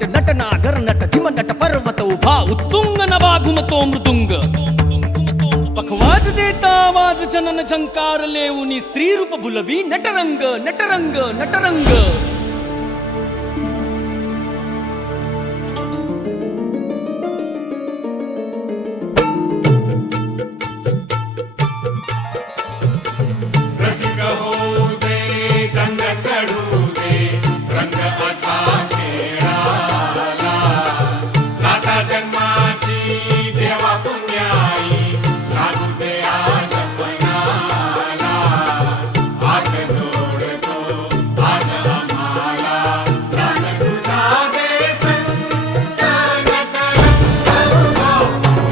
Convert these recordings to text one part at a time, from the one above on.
kit नटना गर nut धिम nut पर्वत उभा उत्तुंग नभा घुमतो मृदुंग पखवाज देता आवाज जनन झंकार लेऊनी स्त्री रूप बुलवी नटरंग नटरंग नटरंग रसिक होऊ दे रंग चढू दे रंग असा खेळाला साता जन्माची देवा पुण्याई लागू दे आज पणाला हात जोडतो आज आम्हाला प्राण तुझा दे संत नटरंग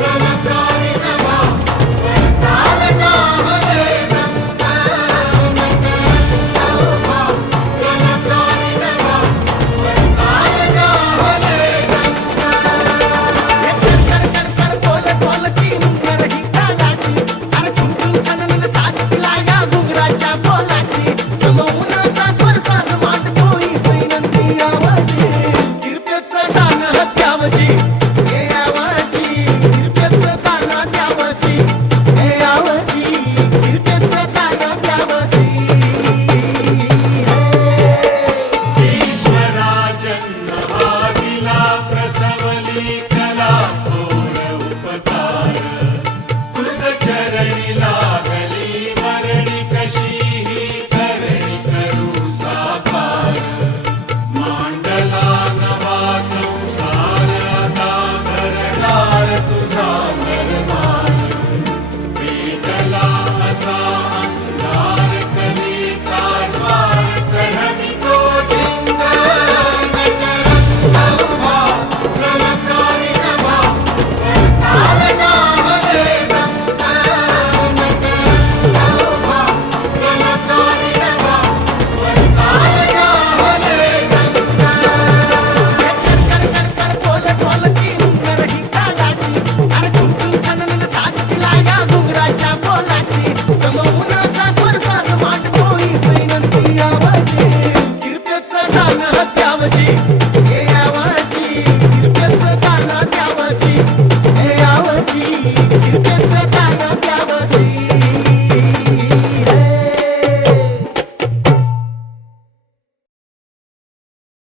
ललकारी नभा स्वताल जाहले हे आवजी